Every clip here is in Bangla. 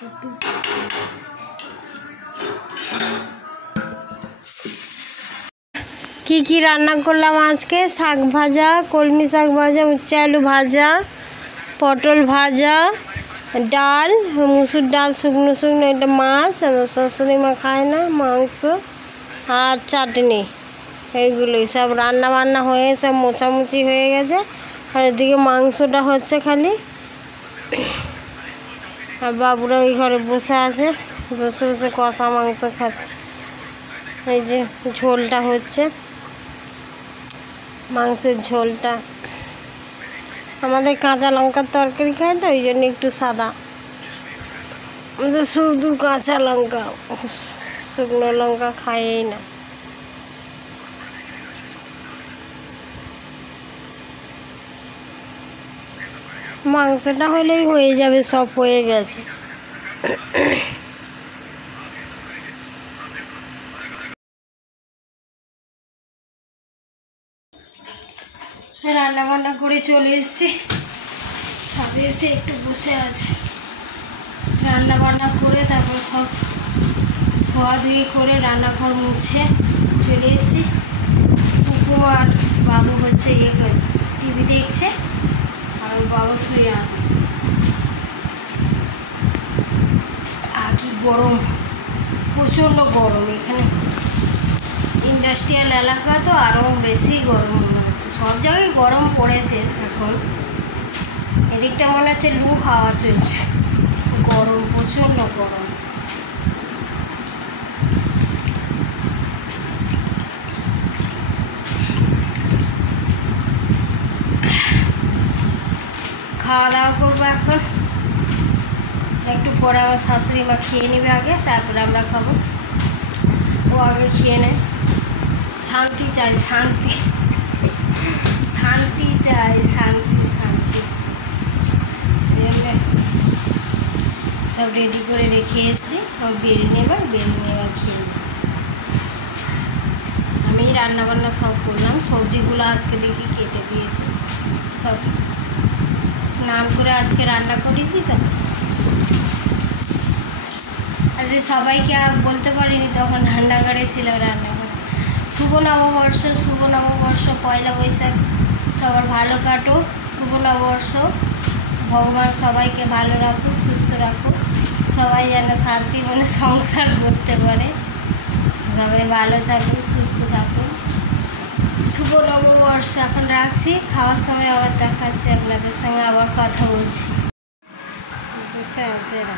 কি রান্না করলাম আজকে? শাক ভাজা, কলমি শাক ভাজা, উচ্ছে আলু ভাজা, পটল ভাজা, ডাল, মুসুর ডাল শুকনো শুকনো, একটা মাছ, শাশুড়ি মা খায় না, মাংস আর চাটনি। এইগুলোই সব রান্না বান্না হয়ে সব মোছামুছি হয়ে গেছে। আর এদিকে মাংসটা হচ্ছে খালি। আর বাবুরা ওই ঘরে বসে আছে, বসে বসে কষা মাংস খাচ্ছে। এই যে ঝোলটা হচ্ছে, মাংসের ঝোলটা। আমাদের কাঁচা লঙ্কার তরকারি খায় তো, ওই জন্য একটু সাদা। আমাদের শুধু কাঁচা লঙ্কা, শুকনো লঙ্কা খায়ই না। মাংসটা হলেই হয়ে যাবে, সব হয়ে গেছে। রান্না বান্না করে চলে এসেছি, ছাদে এসে একটু বসে আছে। রান্না বান্না করে তারপর সব ধোয়া ধুয়ে করে রান্নাঘর মুছে চলে এসেছি। কুকুর আর বাবু হচ্ছে টিভি দেখছে, আর বাবা শুয়ে আছে। আর কি গরম, প্রচণ্ড গরম এখানে। ইন্ডাস্ট্রিয়াল এলাকা তো আরও বেশি গরম মনে হচ্ছে। সব জায়গায় গরম পড়েছে এখন। এদিকটা মনে হচ্ছে লু হাওয়া চলছে, গরম, প্রচণ্ড গরম। খাওয়া দাওয়া করবো এখন একটু পরে। আমার শাশুড়ি মা খেয়ে নেবে আগে, তারপরে আমরা খাবো। ও আগে খেয়ে নেয়। শান্তি চাই, শান্তি, শান্তি চাই, শান্তি, শান্তি। সব রেডি করে রেখে এসেছি। বেড়ে নেবার খেয়ে নেব। আমি রান্নাবান্না সব করলাম। সবজিগুলো আজকে দেখি কেটে দিয়েছি সব। স্নান করে আজকে রান্না করেছি তো। আজকে সবাইকে বলতে পারিনি, তখন রান্নাঘরে ছিল রান্নাঘরে। শুভ নববর্ষ, পয়লা বৈশাখ সবার ভালো কাটুক। শুভ নববর্ষ। ভগবান সবাইকে ভালো রাখুক, সুস্থ রাখুক। সবাই যেন শান্তি মনে সংসার করতে পারে। সবাই ভালো থাকুক, সুস্থ থাকুক। শুভ নববর্ষ। এখন রাখছি, খাওয়ার সময় আবার দেখাচ্ছি আপনাদের সঙ্গে, আবার কথা বলছি। বসে আছে এরা।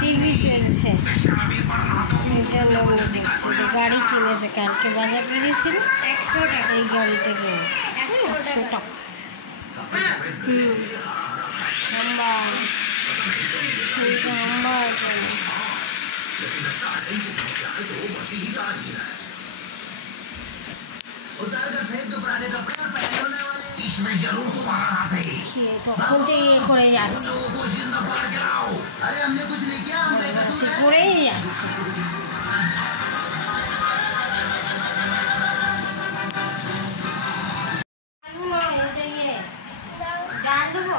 টিভি চলছে, এই জন্য দেখছি। গাড়ি কিনেছে, কালকে বাজার বেরিয়েছিল, এই গাড়িটা কিনেছে 100 টাকা। তখন তো ইয়ে করে যাচ্ছে, করেই যাচ্ছে। ডাল দেবো,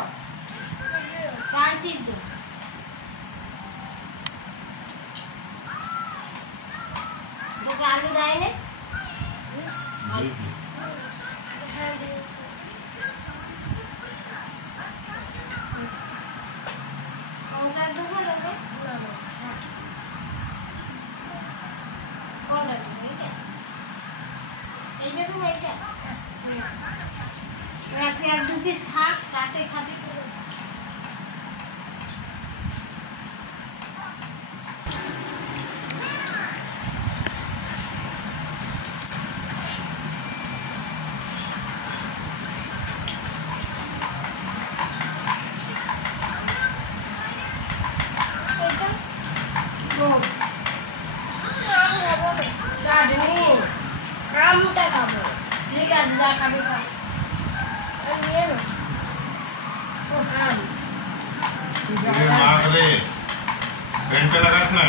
ডাল সিদ্ধ। আলু দেয় না, এক 2 পিস থাক, রাতে খাবি। চাটনি আমটা খাবো, ঠিক আছে, যা খাবি খা। पेट पे लगास ना।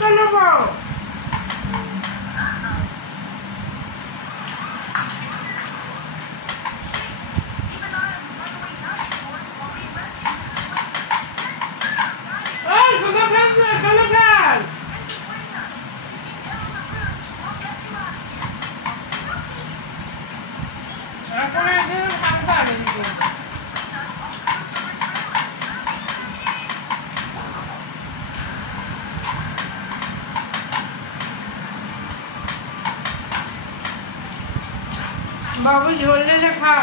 একটা নেবো। बाबू झोलने लगा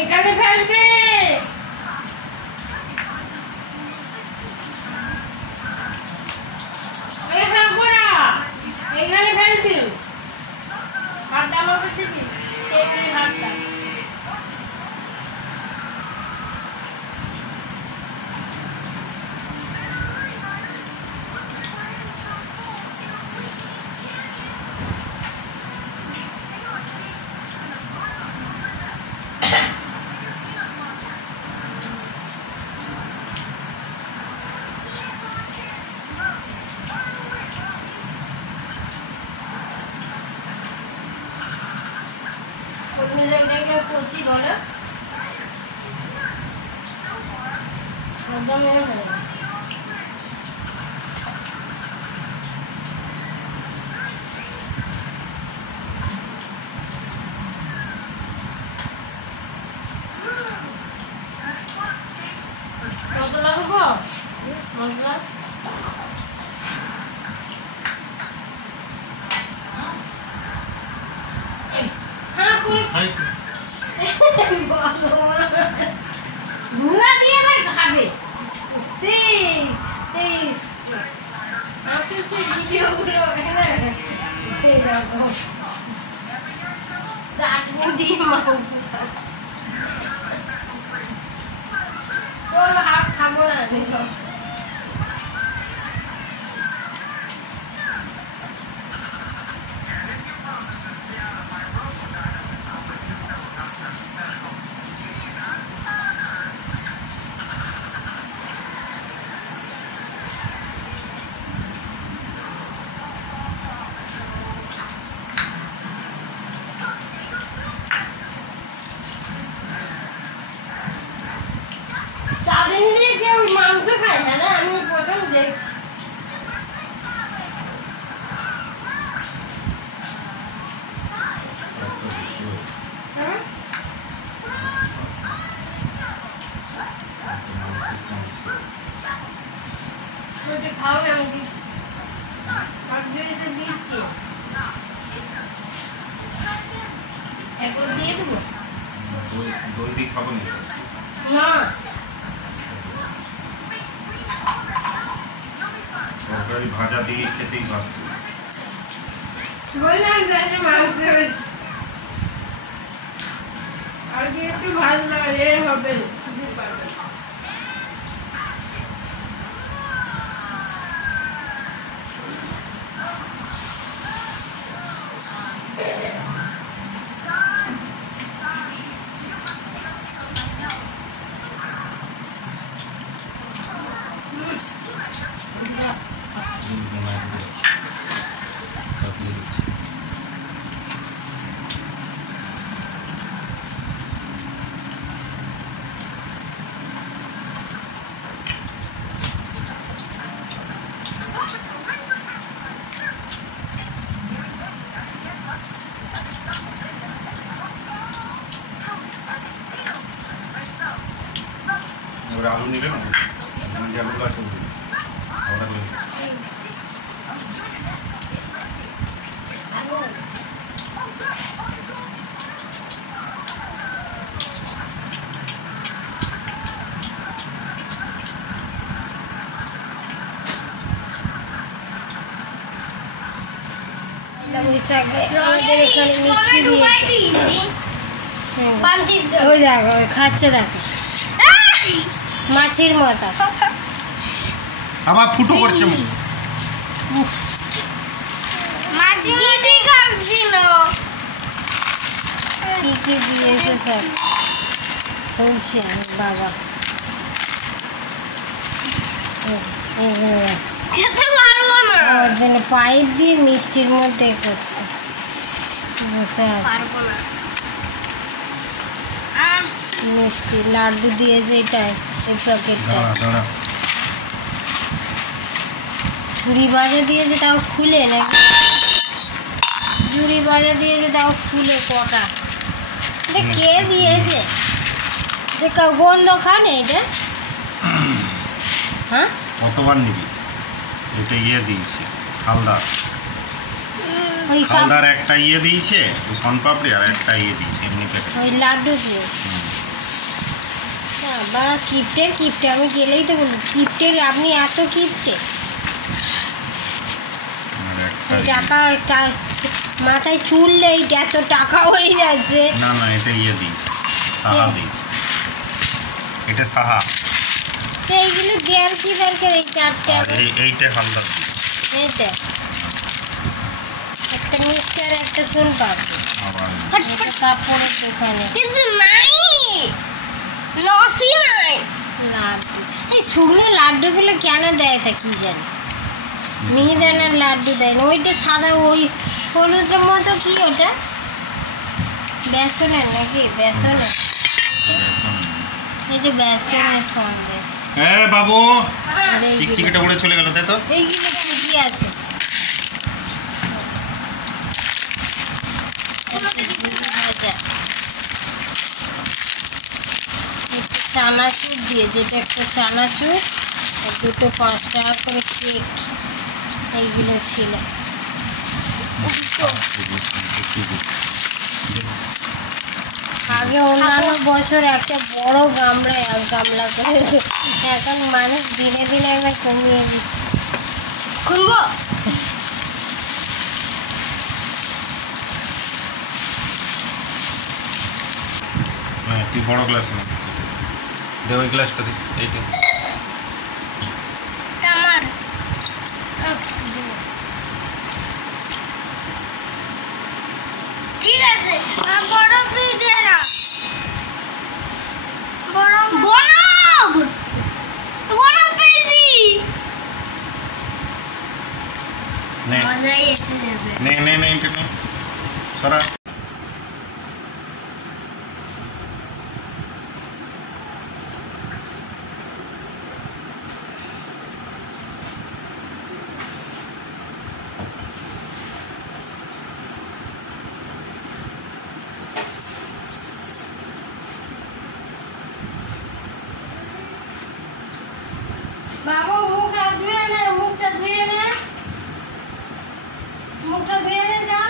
এখানে ফেলবি এখানে ফেলবি হাতটা আমাকে দিবি হাতটা कोची बोला एकदम है मसाला को मसाला ধুলা দিয়ে আবার খাবে সত্যি সেই আসল সেই ভিডিওগুলো সেই রকম চাটনি দিয়ে মাংস খাচ্ছে তোর হাত খাবো না দেখো মাংস খায় না আমি প্রথম দেখছি খাও না আমি দিচ্ছি একবার দিয়ে দেবো দই দিয়ে খাবো না তরকারি ভাজা দিয়ে খেতেই পারছিস বললাম যে মাংস রয়েছে আর কি একটু ভাজলে হবে শুধু পারবে এবারে আলু নিলে না যে আলুগুলো আছে বৈশাখে আমাদের এখানে মিষ্টি দিয়েছে। ওই দেখো ওই খাচ্ছে দেখো মাছের মতো আবার ফুটো করছে কি কি দিয়েছে সব বলছি আমি বাবা ওর জন্য পাইপ দিয়ে মিষ্টির মধ্যে করছে বসে আছে মিষ্টি লাড্ডু দিয়েছে এটাই এই প্যাকেটটা ঝুড়ি বাজা দিয়েছে তাও খুলে নাকি ঝুড়ি বাজা দিয়েছে তাও খুলে কটা এটা কে দিয়েছে এটা গন্ধ খানে এটা হ্যাঁ কতবার নিবি এটা ইয়ে দিয়েছে হালদার একটা ইয়ে দিয়েছে সোনপাপড়ি আর একটা ইয়ে দিয়েছে এমনি প্যাকেট ওই লাড্ডু দিয়েছে বা কিপ্টে আমি গেলেই তো বলবো কিপ্টের আপনি এত কিপ্টে টাকা মাথায় চুল নেই এত টাকা হয়ে যাচ্ছে না না এটা ইয়ে দিয়েছে সাহা দিয়েছে এটা সাহা এইগুলো দেওয়ার কি দরকার এই চারটে এইটা হালদার এইটা একটা মিষ্টি আর একটা সোনপাপড়ি কাপড়ের দোকানে কিছু নাই লসই নাই লাড্ডু এই শুকনো লাড্ডুগুলো কেন দেয় তা কি জানি মিহিদানার লাড্ডু দেয় না ওইটা সাদা ওই হলুদের মতো কি ওটা বেসনের নাকি বেসনের এটা বেসনের সন্দেশ হ্যাঁ বাবু চিকচিকিটা উড়ে চলে গেল তাই তো এইগুলো কি আছে চানাচুর দিয়ে যেটা একটা চানাচুর আর দুটো 5 টাকা করে কেক এইগুলো ছিল আগে অন্যান্য বছর একটা বড় গামলা করে এখন মানুষ দিনে দিনে একবার কমিয়ে দিচ্ছে খুলবো তুই বড় গ্লাস নে দে ওই গ্লাসটা দে এইটা আমার ঠিক আছে বড় পিস দে না বড় পিসি নে মজাই এসে যাবে নে এটা নে সরা বাবা মুখটা ধুয়ে নে যা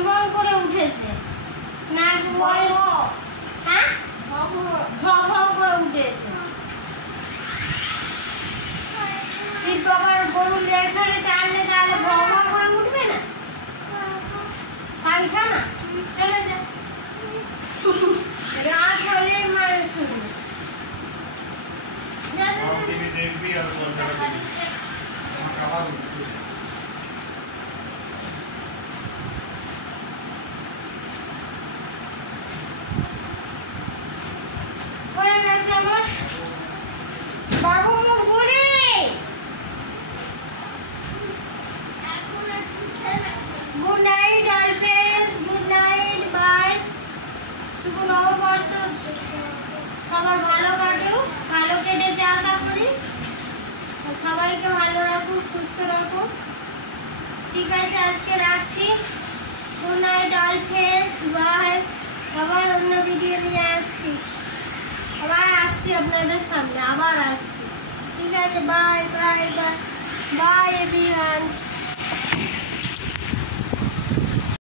বন করে উঠেছে না ওই হ্যাঁ ভ ভ করে উঠেছে তুই বাবার গরু লেখারে টানলে তাহলে ভ ভ করে উঠবে না পাখা না চলে যা রাত হলে মারে শুরু টিভি দেখবি আর কলকাতা দেখবি আমার খাবার হয়ে গেছে আমার বাবু মুখ ঘুরে good night all friends good night bye শুভ নববর্ষ সবার ভালো কাটুক ভালো কেটেছে আশা করি সবাইকে ভালো রাখুক সুস্থ রাখুক ঠিক আছে আজকে রাখছি good night all friends bye আবার অন্য ভিডিও নিয়ে আসছি আবার আসছি আপনাদের সামনে আবার আসছি ঠিক আছে bye bye bye bye everyone